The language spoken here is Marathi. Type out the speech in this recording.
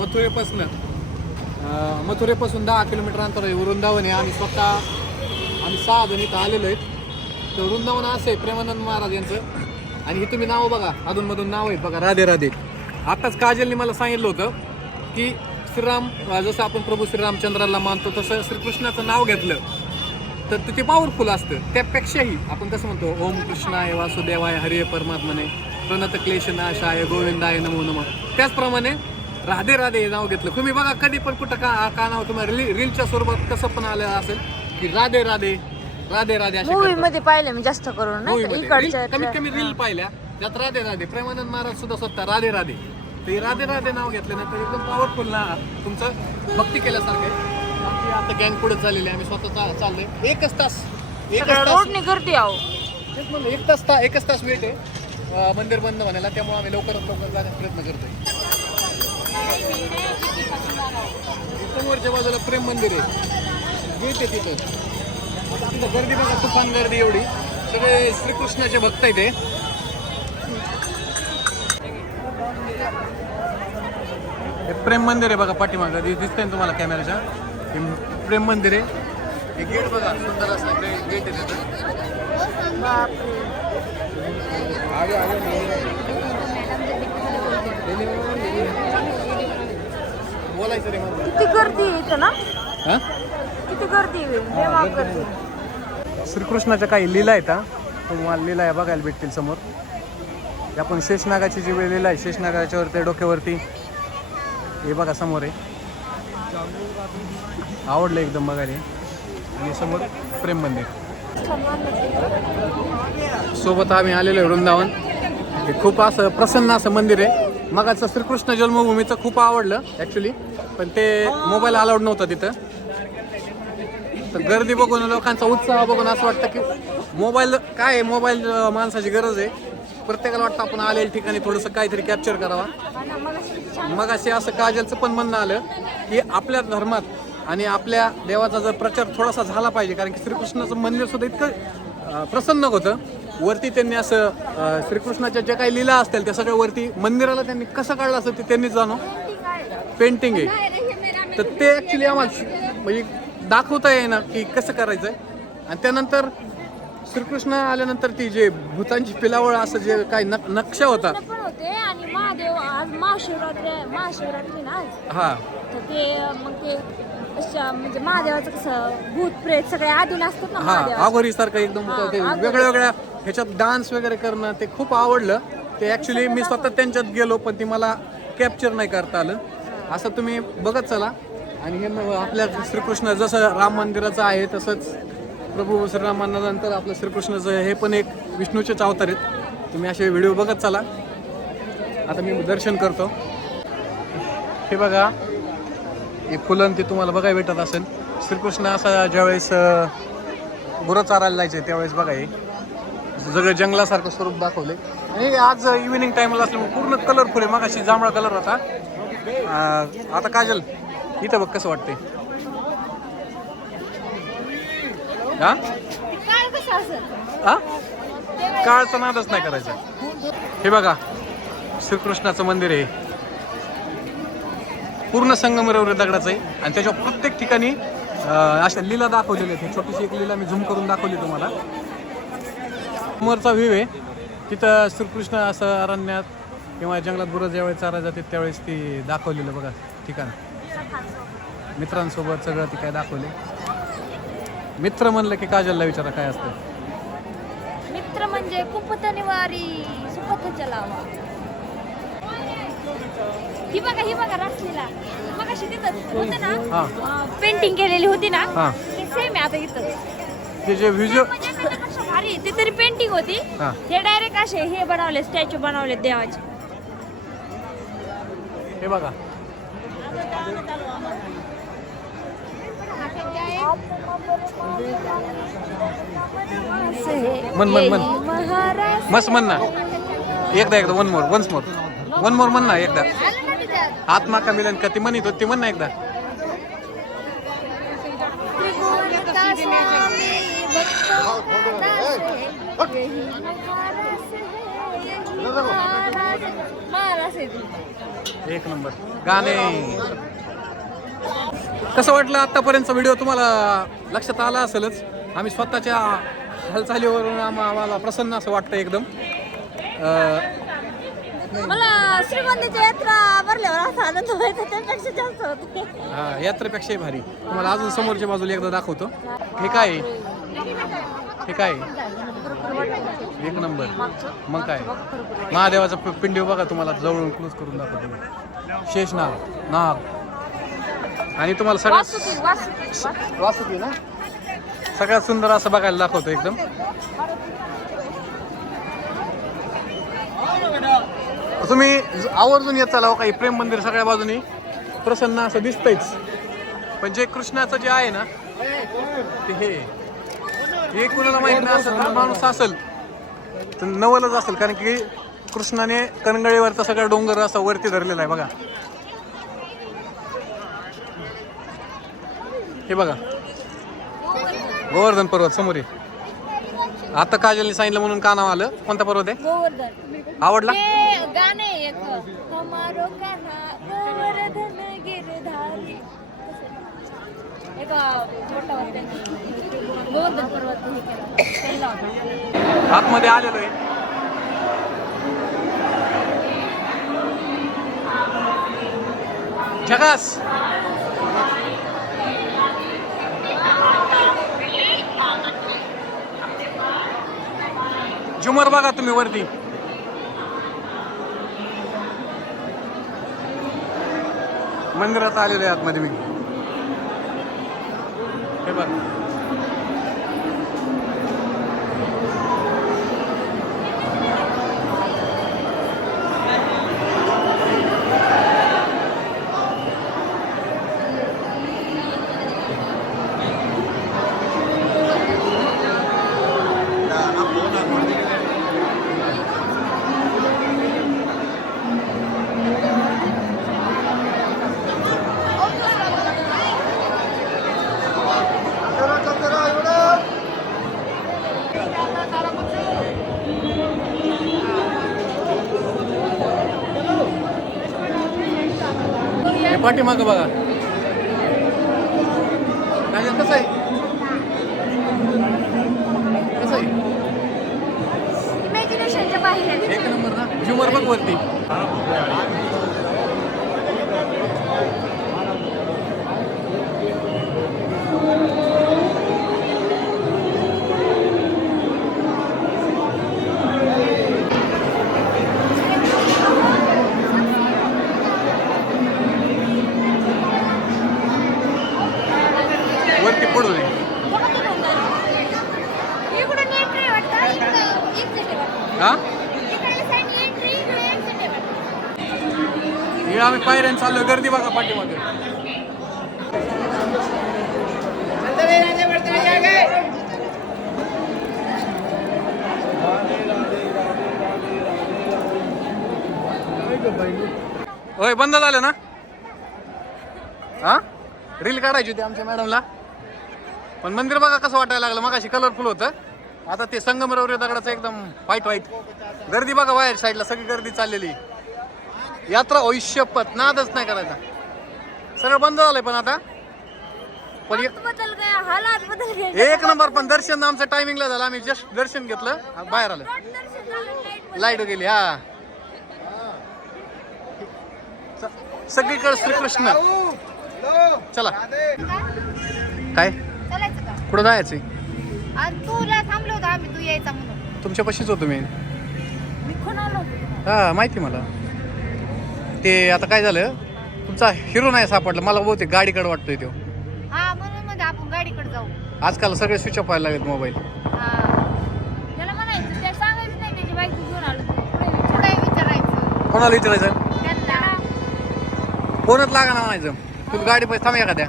मथुरेपासून मथुरेपासून दहा किलोमीटर अंतर आहे. वृंदावन आहे. आम्ही स्वतः आम्ही सहा जण इथं आलेलो आहेत. तर वृंदावन असं आहे प्रेमानंद महाराज यांचं. आणि हे तुम्ही नावं बघा. अधूनमधून नाव आहेत बघा. राधे राधे. आताच काजलने मला सांगितलं होतं की श्रीराम जसं आपण प्रभू श्रीरामचंद्राला मानतो तसं श्रीकृष्णाचं नाव घेतलं. तर ते पॉवरफुल असतं. त्यापेक्षाही आपण कसं म्हणतो ओम कृष्णाय वासुदेवाय हरे परमात्मने. प्रणत क्लेशनाशाय गोविंदाय नमो नम. त्याचप्रमाणे राधे राधे हे नाव घेतलं. तुम्ही बघा कधी पण कुठं का का नाव तुम्हाला रील रीलच्या स्वरूपात कसं पण आलं असेल की राधे राधे राधे राधे मूवी. मध्ये पाहिलं मी जास्त करून नाही का? मूवीमध्ये. इकडच्या रील- कमीत कमी रील पाहिल्या. त्यात राधे राधे प्रेमानंद महाराज सुद्धा स्वतः राधे राधे. तर हे राधे राधे नाव घेतल्यानंतर एकदम पॉवरफुल ना तुमचं भक्ती केल्यासारखं आहे. आमची आता गँग पुढे चाललेली आहे. आम्ही स्वतः चा- चाललोय. एकच तास एकच सगळ्या तास रोडने गर्दी आहो तेच म्हणलं एक तास ता एकच तास वेट आहे. अं, मंदिर बंद म्हणायला त्यामुळे आम्ही लवकरात लवकर जाण्याचा प्रयत्न करतोय. समोरच्या बाजूला प्रेम मंदिर आहे. गेट आहे तिथं. तिथं गर्दी बघा तुफान गर्दी एवढी. सगळे श्रीकृष्णाचे भक्त आहेत ते हे प्रेम मंदिर आहे बघा पाठीमागं. दिसतंय ना तुम्हाला कॅमेऱ्याच्या हे प्रेम मंदिर आहे. हे गेट बघा सुंदर असं गेट आहे त्याचं. किती गर्दी आहे इथं ना? हा? किती गर्दी आहे? श्रीकृष्णाच्या काही लीला आहेत हा. तुम्हाला लीला आहे बघायला भेटतील समोर. हे आपण शेषनागाची जी वेळ लीला आहे शेषनागाच्या वरती डोक्यावरती हे बघा समोर आहे. आवडलं एकदम बघायला हे. आणि समोर प्रेम मंदिर. सोबत आम्ही आलेलो आहे वृंदावन. हे खूप असं प्रसन्न असं मंदिर आहे. मगाचं श्रीकृष्ण जन्मभूमीचं खूप आवडलं ॲक्च्युली पण ते मोबाईल अलाउड नव्हतं तिथं. तर गर्दी बघून लोकांचा उत्साह बघून असं वाटतं की मोबाईल काय आहे? मोबाईल माणसाची गरज आहे. प्रत्येकाला वाटतं आपण आलेल्या ठिकाणी थोडंसं काहीतरी कॅप्चर करावा. मग असे असं काजलचं पण म्हणणं आलं की आपल्या धर्मात आणि आपल्या देवाचा जर प्रचार थोडासा झाला पाहिजे कारण की श्रीकृष्णाचं मंदिर सुद्धा इतकं प्रसन्न होतं. वरती त्यांनी असं श्रीकृष्णाच्या ज्या काही लीला असतील त्या सगळ्या वरती मंदिराला त्यांनी कसं काढलं असेल ते त्यांनीच जाणो पेंटिंग आहे. तर ते ॲक्च्युली आम्हाला म्हणजे दाखवता येईना की कसं करायचं आणि त्यानंतर श्रीकृष्ण आल्यानंतर ती जे भूतांची पिलावळ असं जे काही नक नक्षा होता. आणि महादेव आज महाशिवरात्री आहे, महाशिवरात्री ना हा. तर ते मग ते म्हणजे महादेवाचं कसं भूत प्रेत सगळे आधीन असतात ना हा सारखं एकदम. वेगळ्या वेगळ्या ह्याच्यात डान्स वगैरे करणं ते खूप आवडलं. ते ॲक्च्युली मी स्वतः त्यांच्यात गेलो पण ती मला कॅप्चर नाही करता आलं. असं तुम्ही बघत चला. आणि हे मग आपल्या श्रीकृष्ण जसं राम मंदिराचं आहे तसंच प्रभू श्रीरामानंतर आपलं श्रीकृष्णाचं हे पण एक विष्णूचेच अवतार आहेत. तुम्ही असे व्हिडिओ बघत चला. आता मी दर्शन करतो. हे बघा हे फुलं ते तुम्हाला बघायला भेटत असेल. श्रीकृष्ण असा ज्यावेळेस गुरं चारायला जायचं त्यावेळेस बघा हे. सगळं जंगलासारखं स्वरूप दाखवले आणि आज इव्हिनिंग टाईमला असल्यामुळे पूर्ण कलरफुल आहे. मगाशी जांभळा कलर होता. आता काजल इथं बघ कसं वाटते हा? हा? काळचा नादच नाही करायचा. हे बघा श्रीकृष्णाचं मंदिर आहे. पूर्ण संगमरवर दगडाचं आहे. आणि त्याच्यावर प्रत्येक ठिकाणी अशा लीला दाखवलेल्या आहेत. छोटीशी एक लीला मी झूम करून दाखवली तुम्हाला. समोरचा व्ह्यू आहे. तिथं श्रीकृष्ण असं अरण्यात किंवा जंगलात बुरं ज्यावेळेस चारायला जाते त्यावेळेस ती दाखवलेलं बघा ठिकाण. मित्रांसोबत सगळं ती काय दाखवले. मित्र म्हणलं की काजलला विचारा काय असतं मित्र म्हणजे कुपत निवारी सुपथ चलावा ही बघा ही बघा तिथं होते. ना पेंटिंग केलेली होती ना सेम आहे आता इथं. ते जे व्हिज्युअल आहे. ती तरी पेंटिंग होती हा. हे डायरेक्ट असे हे बनवले स्टॅच्यू बनवले देवाचे हे बघा मन, मन, मन. महाराज मस्त म्हण ना एकदा एकदा one more once more one more म्हण ना एकदा आत्मा का मिलन का ती म्हणत होती म्हण ना एकदा एक नंबर. गाणे. कसं वाटलं आतापर्यंतचा व्हिडिओ तुम्हाला लक्षात आला असेलच. आम्ही स्वतःच्या हालचालीवरून आम- आम्हाला प्रसन्न असं वाटतं एकदम. अं, मला श्रीमंतीची यात्रा भरल्यावर असा आनंद व्हायचा त्यापेक्षा जास्त होते. हा यात्रेपेक्षाही भारी. तुम्हाला अजून समोरच्या बाजूला एकदा दाखवतो. हे काय? हे काय? आहे? एक नंबर. मग काय? महादेवाचा पि- पिंडी बघा तुम्हाला जवळून क्लोज करून दाखवतो शेषनाग नाग आणि तुम्हाला सगळ्यात वासुकी ना? सगळ्यात सुंदर असं बघायला दाखवतो एकदम. तुम्ही आवर्जून येत चालावं काही प्रेम मंदिर सगळ्या बाजूनी. प्रसन्न असं दिसतंयच. पण जे कृष्णाचं जे आहे ना ते हे. हे कुणाला माहीत नाही असं तर माणूस असेल तर नवलच असेल कारण की कृष्णाने कणगळीवरचा सगळा डोंगर असा वरती धरलेला आहे बघा. हे बघा. गोवर्धन पर्वत समोर आहे. आता काजलने सांगितलं म्हणून का नाव आलं? कोणता पर्वत आहे? गोवर्धन. आवडला? ते गाणं आहे एक. हमारो कान्हा गोवर्धन गिरधारी. एक मोठा होता. गोवर्धन पर्वत हे केला. होता. आतमध्ये आलेलो आहे. झकास झुमर बघा तुम्ही वरती. मंदिरात आलेलो आहे आतमध्ये मी. हे बघा. हे पाठीमागं बघा. कसं आहे? कसं आहे? आहे. एक नंबर ना? झुमर बघ वरती. हा? हे आम्ही पायऱ्यान चाललो गर्दी बघा पाठीमागे. होय बंद झालं ना? हा? रील काढायची होती आमच्या मॅडमला. पण मंदिर बघा कसं वाटायला लागलं मग कलरफुल होतं. आता ते संगमरवरी दगडाचं एकदम व्हाईट व्हाईट गर्दी बघा बाहेर साईडला सगळी गर्दी चाललेली. यात्रा आयुष्यपत नादच नाही करायचा. सगळं बंद झालंय पण आता. पण एक बदल काय? हालात बदल काय? एक नंबर पण दर्शन आमचं टायमिंगला झालं. आम्ही जस्ट दर्शन घेतलं. बाहेर आलं. दर्शन झालं. लाइट गेली हा. स- सगळीकडे श्रीकृष्ण. चला. काय? चालायचं का? कुठं जायचंय आणि तुला थांबलो होतो आम्ही तू यायचा म्हणून. तुमच्या पशीच होतो मी. मी कोण आलो होतो हा माहिती मला. ते आता काय झालं तुमचा हिरो नाही सापडला मला बहुतेक गाडीकडे वाटतोय तो. हा म्हणून मध्ये आपण गाडीकडे जाऊ. आजकाल सगळे स्विच ऑफ व्हायला लागलेत मोबाईल हा. त्याला म्हणायचं त्या सांगायचं नाही त्याची बाईक घेऊन आलो पुढे विचारायचं. कोणाला विचारायचं? त्यांना. फोनच लागा ना म्हणायचं. तुला गाडी पैसे थांब एखाद्या.